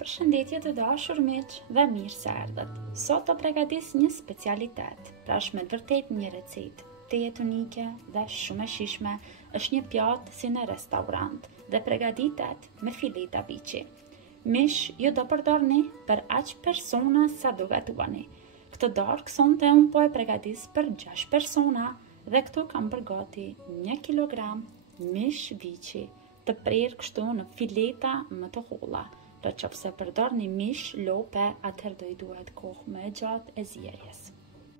Përshëndetje të dashur miq dhe mirë se erdhët. Sot do përgatis një specialitet, pra është me të vërtet një recetë të unike dhe shumë e shijshme, është një pjatë si në restorant dhe përgatitet me fileta biçi. Mish ju do përdorni për aq persona sa do gatuani. Këtë darkë sonte unë po e përgatis për 6 persona dhe këtu kam përgati 1 kg mish biçi të prerë kështu në fileta më të holla. Pra qofse përdor një mish lope, atëherë do I duhet kohë më e gjatë e zjerjes.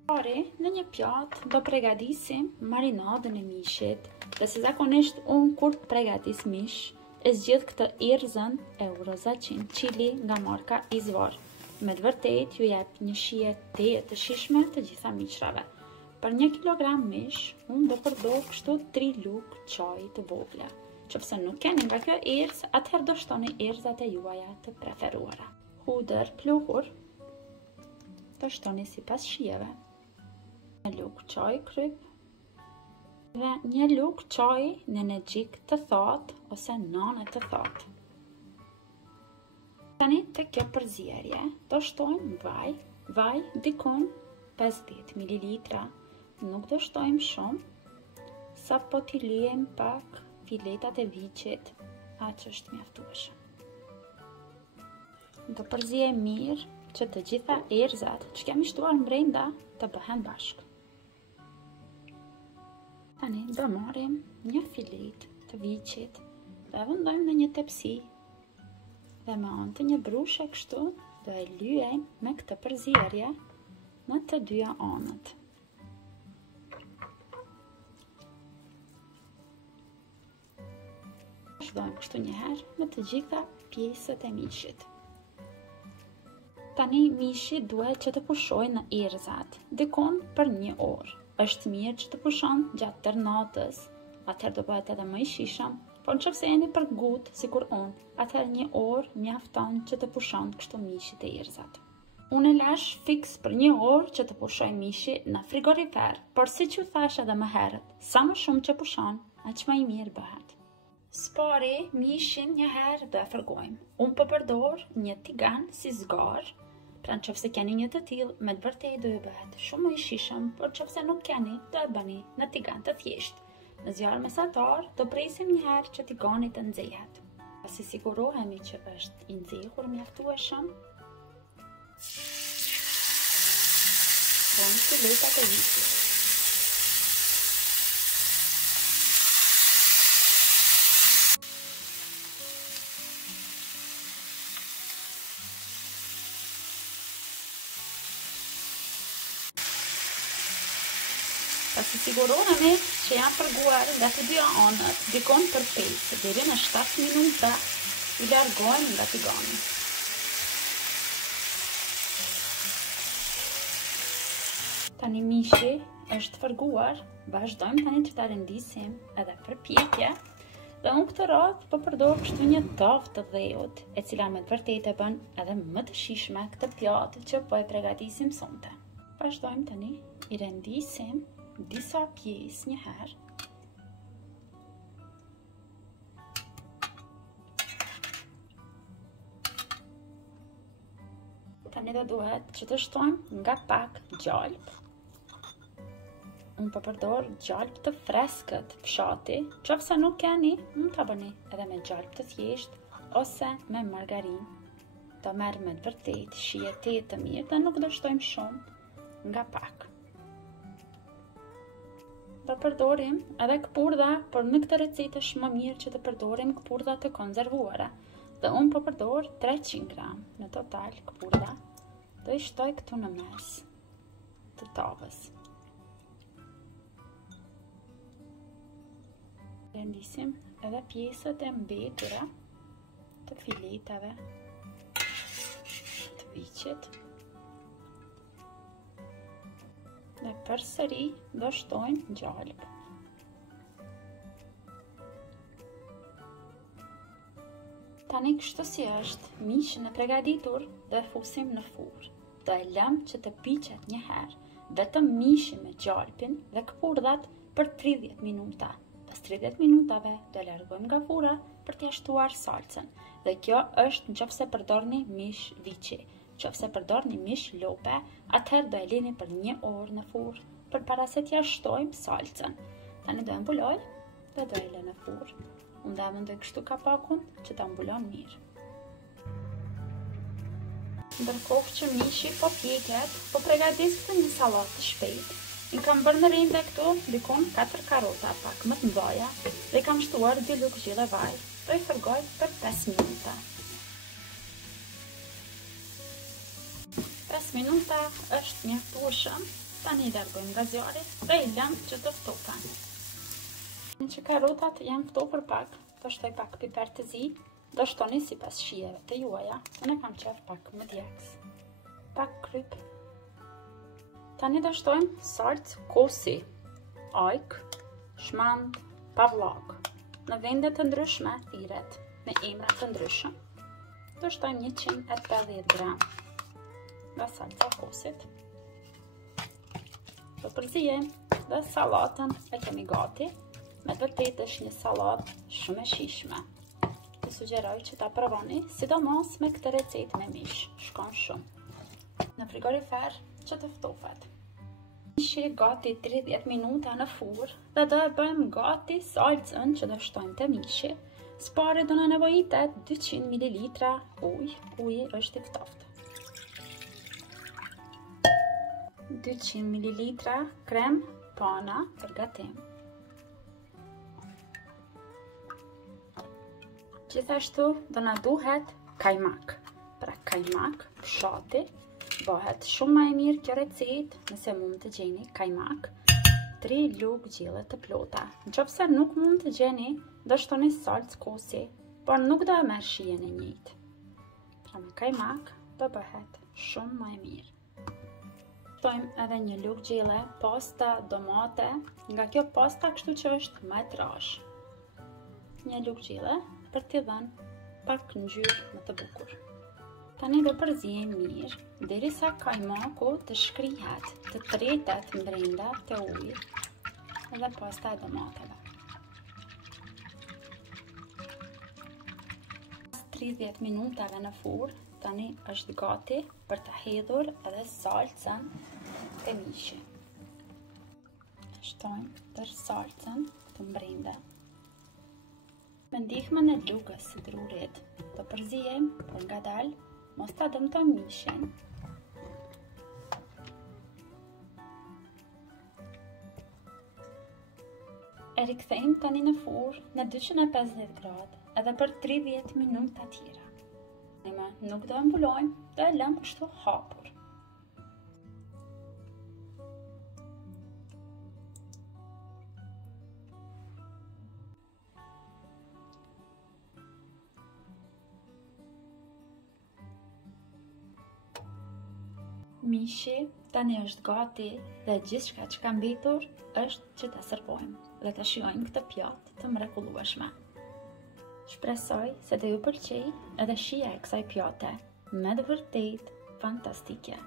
Pari, në një pjatë do përgatisim marinadën e mishit, dhe se zakonisht unë kur përgatis mish, e zgjidh këtë erëzën e Eurozacin chili nga marka Izvor. Me të vërtet ju jep një shije të shijshme të gjitha miqrave. Për 1 kg mish, unë do përdor kështu 3 lugë çaji të vogla. Qofse nuk keni nga kjo erëz, atëherë do shtoni erëzat e juaja të preferuara. Hudër pluhur do shtoni sipas shijeve. 1 lugë çaj kryp dhe 1 lugë çaj në xhik të thatë ose nane të thatë. Tani te kjo përzierje do shtojmë vaj dikon 50 ml. Nuk do shtojmë shumë, sa po t'i liejmë pak filetat e viçit, aq është mjaftueshëm. Do përziejmë mirë që të gjitha erëzat që kemi shtuar brenda të bëhen bashkë. Tani do marrim një filet të viçit dhe vendojmë në një tepsi dhe me anë të një brushe kështu do e lyejmë me këtë përzierje në të dyja anët. Vazhdojmë kështu një herë me të gjitha pjesët e mishit. Tani mishi duhet që të pushojë në erëzat, dikon për 1 orë. Është mirë që të pushon gjatë tërë natës, atëherë do bëhet edhe më I shijshëm, por nëse jeni për gut, sikur unë, atëherë 1 orë mjafton që të pushon kështu mishit e erëzat. Unë e lash fiks për 1 orë që të pushoj mishi në frigorifer, por siç ju thash edhe më herët, sa më shumë që pushon, aq më I mirë bëhet. Spari mishin një herë do e fërgojmë. Unë po përdor një tigan si zgar, pra nëse keni një të tillë, me të vërtetë do ju bëhet shumë I shijshëm, por nëse nuk keni, do e bëni në tigan të thjeshtë. Në zjarr mesatar do presim një herë që tigani të nxehet. Pasi sigurohemi që është I nxehur mjaftueshëm, bëjmë filetat e viçit. Pasi sigurohemi që janë përguar nga të dyja anët, dikon për 5 deri në 7 minuta, I largojmë nga tigani. Tani mishi është fërguar, vazhdojmë tani që ta rendisim edhe përpjekje, dhe unë këtë radhë po përdor kështu një tavë të dheut, e cila me të vërtetë bën edhe më të shijshme këtë pjatë që po e përgatisim sonte. Vazhdojmë tani, I rendisim disa pjesë një herë. Tani do duhet që të shtojmë nga pak gjalp. Unë po përdor gjalp të freskët fshati, qofse nuk keni, mund ta bëni edhe me gjalp të thjeshtë ose me margarinë. Do merr me të vërtetë shije të mirë dhe nuk do shtojmë shumë, nga pak. Do përdorim edhe këpurdha, por në këtë recetë është më mirë që të përdorim këpurdha të konzervuara. Dhe unë po përdor 300 gram në total këpurdha. Do I shtoj këtu në mes të tavës. Rendisim edhe pjesët e mbetura të filetave të viçit. Dhe përsëri do shtojmë gjalp. Tani kështu si është, mishin e përgatitur do e fusim në furrë. Do e lëm që të piqet një herë, vetëm mishi me gjalpin dhe këpurdhat për 30 minuta. Pas 30 minutave do e largojmë nga furra për t'ia shtuar salcën. Dhe kjo është nëse përdorni mish viçi. Nëse përdorni mish lope, atëherë do e lini për 1 orë në furrë përpara se t'ja shtojmë salcën. Tani do e mbuloj dhe do e lë në furrë. Unë do e mendoj kështu kapakun që ta mbulon mirë. Ndërkohë që mishi po pjeket, po përgatis këtë një sallatë të shpejtë. I kam bërë në rinde këtu dikon 4 karota pak më të mëdha dhe i kam shtuar 2 lugë gjile vaj. Do i fërgoj për 5 minuta. 5 minuta është mjaftueshëm. Tani i largojmë nga zjarri dhe i lëm që të ftohen. Në që karotat janë ftofur pak, do shtoj pak piper të zi, do shtoni sipas shijeve të juaja. Unë kam qef pak më djegës, pak kryp. Tani do shtojmë salcë kosi, ajk, shmand, pavllak. Në vende të ndryshme thirret me emra të ndryshëm. Do shtojmë 180 gram nga salca kosit. Do përzijem dhe sallatën e kemi gati. Me të vërtetë është një sallatë shumë e shijshme. Të sugjeroj që ta provoni, sidomos me këtë recetë me mish, shkon shumë. Në frigorifer që të ftofet. Mishi gati 30 minuta në furrë dhe do e bëjmë gati salcën që do shtojmë te mishi. Së pari do na nevojitet 200 ml ujë. Uji është i ftoftë. 200 ml krem pana për gatim. Gjithashtu do na duhet kajmak. Pra kajmak, fshati, bëhet shumë më e mirë kjo recetë nëse mund të gjeni kajmak. 3 lugë gjille të plota. Nëse nuk mund të gjeni, do shtoni salcë kosi, por nuk do e merr shijen e njëjtë. Pra me kajmak do bëhet shumë më e mirë. Shtojmë edhe 1 lugë gjille pasta domate, nga kjo pasta kështu që është më e trashë. 1 lugë gjille për t'i dhënë pak ngjyrë më të bukur. Tani do përzijem mirë derisa kajmaku të shkrihet, të tretet brenda te uji edhe pasta e domateve. 30 minutave në furrë, tani është gati për të hedhur edhe salcën e mishi. Shtojmë tërë salcën këtu brenda. Me ndihmën e lugës së drurit, do përzijem, por ngadalë mos ta dëmtojmë mishin. E rikthejmë tani në furrë në 250 gradë edhe për 30 minuta tjera. Nuk do e mbulojmë, do e lëmë kështu hapur. Mishi tani është gati dhe gjithçka që ka mbetur është që ta servojmë dhe ta shijojmë këtë pjatë të mrekullueshme. Shpresoj se do ju pëlqej edhe shija e kësaj pjate, me të vërtetë fantastike.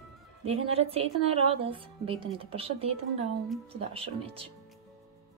Deri në recetën e radhës, mbetuni të përshëndetur nga unë, të dashur miq.